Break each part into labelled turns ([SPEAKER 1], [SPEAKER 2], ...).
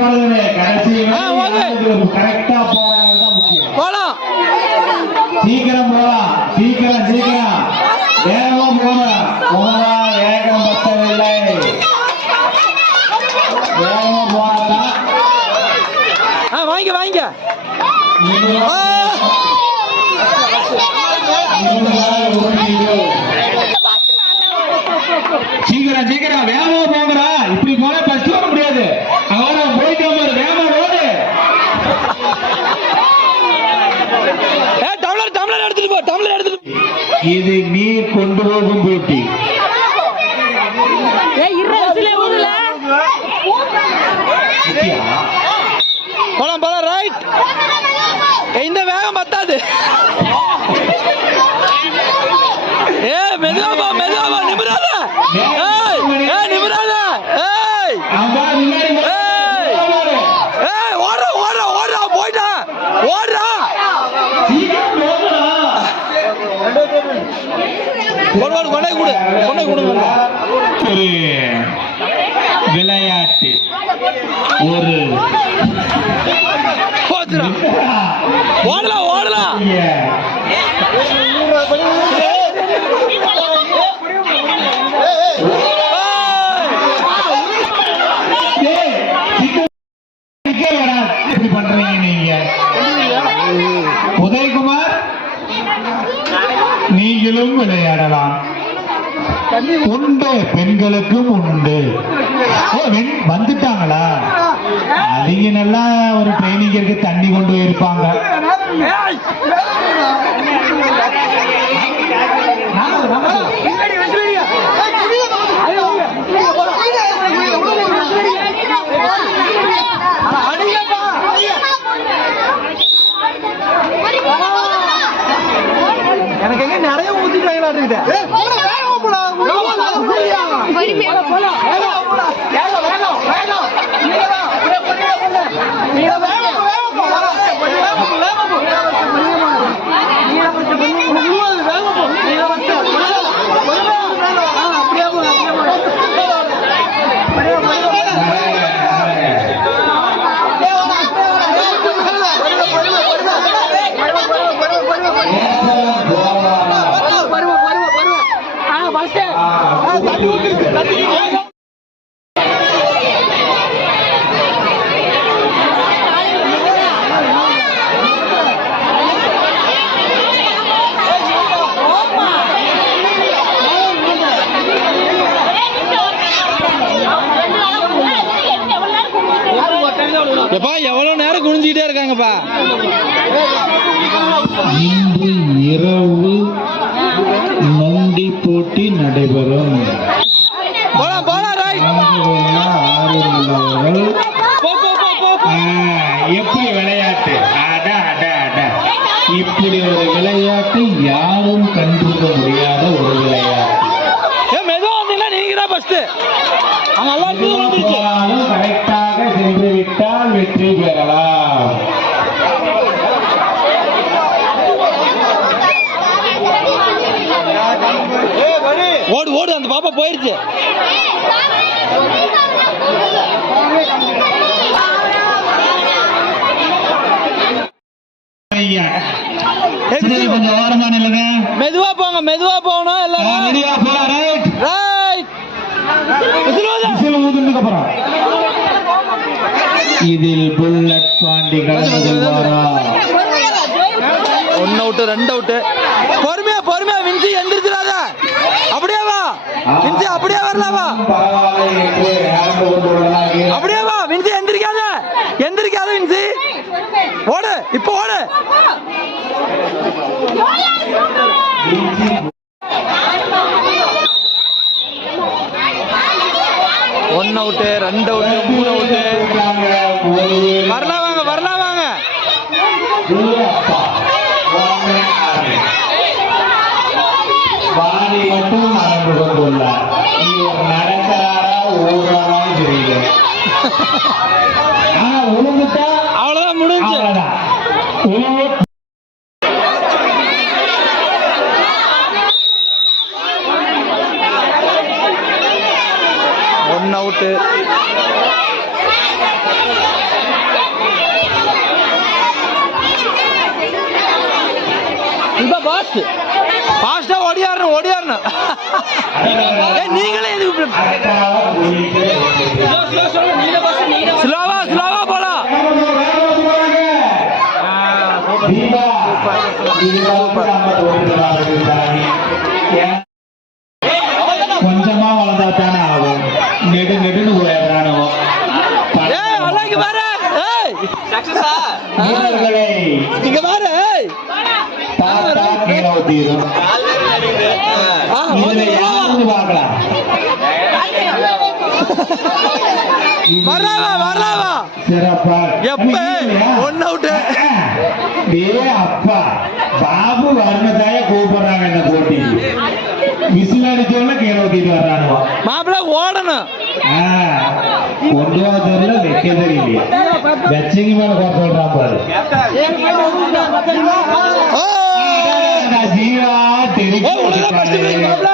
[SPEAKER 1] போறதுன்னு கடைசி. கரெக்டா போறது தான் முக்கியம்.
[SPEAKER 2] போலாம்.
[SPEAKER 1] சீக்கிரம் போலாம். சீக்கிரம் சீக்கிரம். வேகமா போனா வேகம் பத்தவில்லை. வேகமா போங்கடா இப்படி போனா பஸ் வர முடியாது அவன போயிட்டு வர வேகமா ஓடு
[SPEAKER 2] ஏ டம்ளர் டம்ளர் எடுத்துட்டு போ டம்ளர் எடுத்துட்டு போ.
[SPEAKER 1] இது நீர் கொண்டு போகும் போட்டி.
[SPEAKER 2] போலாம் போலாம் ரைட் இந்த வேகம் பத்தாது. ஏ மெதுவா மெதுவா நிமிராத. ஏய் ஏ நிமிராத. ஏய். ஏய். ஏய் ஓடுறா ஓடுறா ஓடுறா போயிட்டா. ஓடுறா
[SPEAKER 1] சீக்கிரம் போங்கடா
[SPEAKER 2] கொண்டு வாடு கொண்டே கொடு கொண்டே கொடுங்க
[SPEAKER 1] ஒரு விளையாட்டு ஒரு
[SPEAKER 2] போச்சுடா ஓடலாம் ஓடலாம் ஏய்.
[SPEAKER 1] ஏய், சீக்கிரம் நிக்க வேடா. இப்படி பண்றீங்க நீங்க உதயகுமார் நீங்களும் விளையாடலாம் உண்டு பெண்களுக்கும் உண்டு. வந்துட்டாங்களா? அவங்க நல்லா ஒரு ட்ரைனிங்கருக்கு தண்ணி கொண்டு போயிருப்பாங்க.
[SPEAKER 2] எனக்கு எங்க நிறைய ஊத்திட்டாங்களா வறுமையான Marcelo! Ah. எப்பா எவ்வளவு நேரம் குனிஞ்சுக்கிட்டே இருக்காங்கப்பா.
[SPEAKER 1] இன்று இரவு ஆர்வமுள்ளவர்கள்
[SPEAKER 2] போ போ போ போ போ.
[SPEAKER 1] ஆ, எப்படி விளையாட்டு? அட அட அட. இப்படி ஒரு விளையாட்டு யாரும் கண்டிருக்க முடியாத ஒரு விளையாட்டு. கரெக்டாக சென்று விட்டால் வெற்றி பெறலாம்.
[SPEAKER 2] ஓடு ஓடு அந்த பாப்பா போயிருச்சு.
[SPEAKER 1] ஐயா. கொஞ்சம் ஓரமா நில்லுங்க.
[SPEAKER 2] மெதுவா போங்க மெதுவா போகணும் எல்லாரும்.
[SPEAKER 1] ரெடியா ரைட்
[SPEAKER 2] ரைட் விசிலுவாதா?
[SPEAKER 1] விசில் ஊதுனதுக்கு அப்புறம். இதில் புல்லட் பாண்டி கலந்து கொள்வாரா
[SPEAKER 2] ஒன்னு அவுட்டு ரெண்டு அவுட்டு பொறுமையா பொறுமையா விஞ்சி எந்திரிச்சிடாத. விஞ்சி அப்படியே வரலாமா அப்படியே வா விஞ்சி எந்திரிக்காத. எந்திரிக்காத விஞ்சி ஓடு இப்போ ஓடு. ஒன்னு அவுட்டு ரெண்டு அவுட்டு மூணு அவுட்டு வரலாம் வாங்க வரலாம் வாங்க
[SPEAKER 1] வாடி கொண்டுள்ளார் இவர் நடக்கிறாரா ஓடுறாரான்னு தெரியல ஆனா உழுந்துட்டா
[SPEAKER 2] அவ்வளவுதான் முடிஞ்சு
[SPEAKER 1] உழுவு
[SPEAKER 2] நீங்களே எதுக்கு. ஸ்லோவா ஸ்லோவா போலாம்?
[SPEAKER 1] கொஞ்சமா வளர்ந்தா தானே ஆகும். நெடு நெடுன்னு போயிடுறானோ
[SPEAKER 2] இங்க பாரு ஏய்.
[SPEAKER 1] யாருன்னு பார்க்கலாம்
[SPEAKER 2] வர்றாவா வர்றாவா
[SPEAKER 1] சிறப்பா.
[SPEAKER 2] எப்ப? ஒன் அவுட்
[SPEAKER 1] டேய் அப்பா. பாபு வர்ணத்தாய கூப்பிடுறாங்க இந்த போட்டி விசில் அடிச்சவன கீழே ஊத்திட்டு வர்றானுவா.
[SPEAKER 2] மாப்பிள்ள ஓடணும்.
[SPEAKER 1] வர தெரியல வைக்க தெரியலையா. வெச்சைக்கு மேல குறை சொல்றான் பாரு. ஜீவா தெரிவிக்க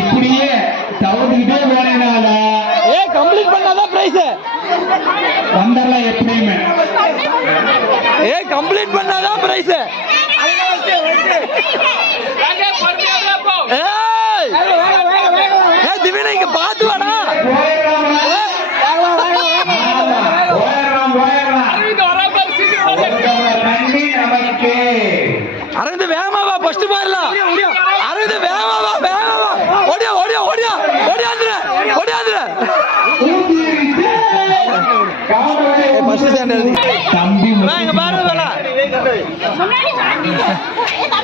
[SPEAKER 1] இப்படியே தவிர்த்துக்கிட்டே போனதுனால
[SPEAKER 2] ஏய் கம்ப்ளீட் பண்ணாதான் பிரைஸ்
[SPEAKER 1] வந்துடலாம் எப்படியுமே.
[SPEAKER 2] ஏய் கம்ப்ளீட் பண்ணாதான் பிரைஸ் இங்க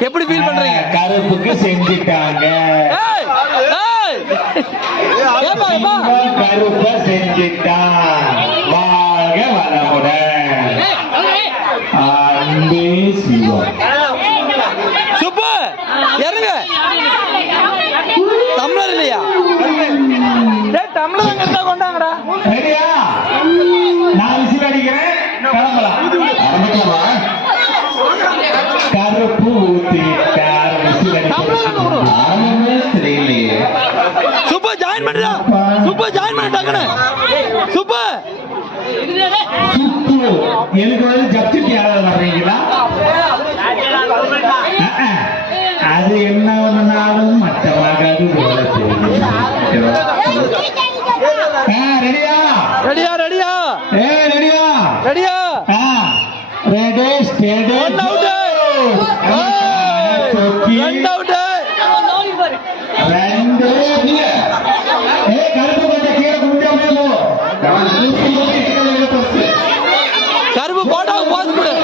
[SPEAKER 2] எப்படி ஃபீல் பண்றீங்க?
[SPEAKER 1] கருப்புக்கு செஞ்சுட்டாங்க. கருப்ப செஞ்சுட்டான். எனக்கு வந்து ஜப்திக்கு யாராவது வர்றீங்களா? அது என்ன ஒண்ணுனாலும் மட்டமாகாது போல தெரியும். ரெடியா
[SPEAKER 2] ரெடியா ரெடியா
[SPEAKER 1] ஏ ரெடியா
[SPEAKER 2] ரெடியா
[SPEAKER 1] ஆ ரெடி ஸ்டேடி
[SPEAKER 2] ஒன் அவுட் ரெண்டு அவுட்
[SPEAKER 1] ரெண்டு ஏ கருப்பு கொஞ்சம் கீழே கும்பிட்டு அப்படியே போ
[SPEAKER 2] கருப்பு போட்டா போஸ் கொடு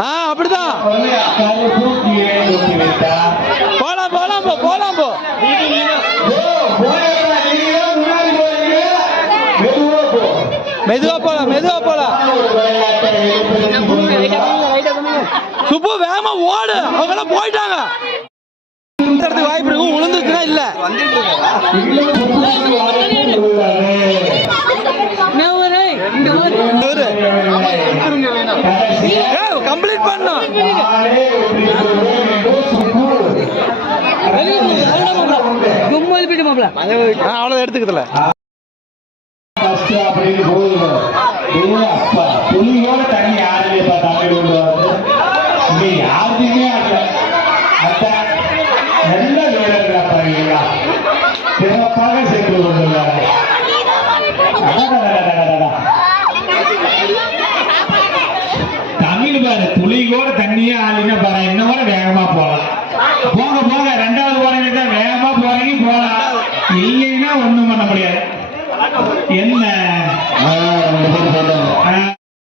[SPEAKER 2] ஆ அப்படிதான்
[SPEAKER 1] கருப்பு குத்தி விட்டார்
[SPEAKER 2] போலாம் போலாம் போ போலாம் போ. மெதுவா போலாம் மெதுவா போலாம். சுப்பு வேகமா ஓடு. அவங்க எல்லாம் போயிட்டாங்க வாய்ப்பு இருக்கும் உளுந்துச்சுன்னா இல்ல. கம்ப்ளீட் பண்ணும் அவ்வளவு எடுத்துக்கிறதுல
[SPEAKER 1] ஃபர்ஸ்ட் அப்படின்னு போகுது ஏய் அப்பா புலியோட தண்ணி யாருமே இப்ப தமிழ் கொண்டு வருது இங்க யாருக்குமே அல்ல அத்த நல்ல சிறப்பாக சென்று கொண்டுள்ளார் தமிழ் பாரு புலியோட தண்ணியே ஆளினா பாரு இன்னும் கூட வேகமா போலாம் போங்க போங்க ரெண்டாவது பண்ண முடியாது என்ன?